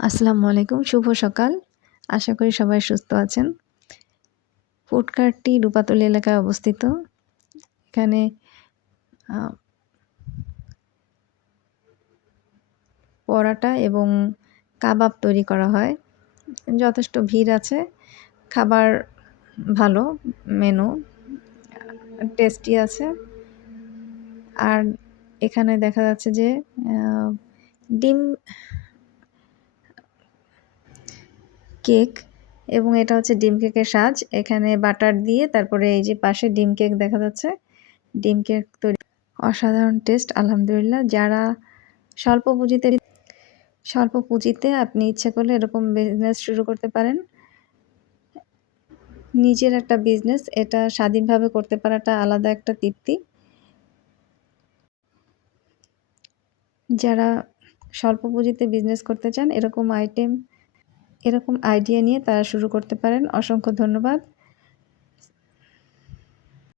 আসসালামু আলাইকুম, শুভ সকাল। আশা করি সবাই সুস্থ আছেন। ফুড কার্টটি রূপাতলী এলাকায় অবস্থিত। এখানে আ পরাটা এবং কাবাব তৈরি করা হয়। যথেষ্ট ভিড় আছে। খাবার ভালো, মেনু টেস্টি আছে। আর এখানে দেখা যাচ্ছে যে আ ডিম কেক এবং এটা হচ্ছে ডিম কেকের সাজ। এখানে বাটার দিয়ে তারপরে এই যে পাশে ডিম কেক দেখা যাচ্ছে। ডিম কেক তৈরি অসাধারণ টেস্ট আলহামদুলিল্লাহ। যারা স্বল্প পুঁজিতে আপনি ইচ্ছে করলে এরকম বিজনেস শুরু করতে পারেন। নিজের একটা বিজনেস এটা স্বাধীনভাবে করতে পারাটা আলাদা একটা তৃপ্তি। যারা স্বল্প পুঁজিতে বিজনেস করতে চান এরকম আইডিয়া নিয়ে তারা শুরু করতে পারেন। অসংখ্য ধন্যবাদ।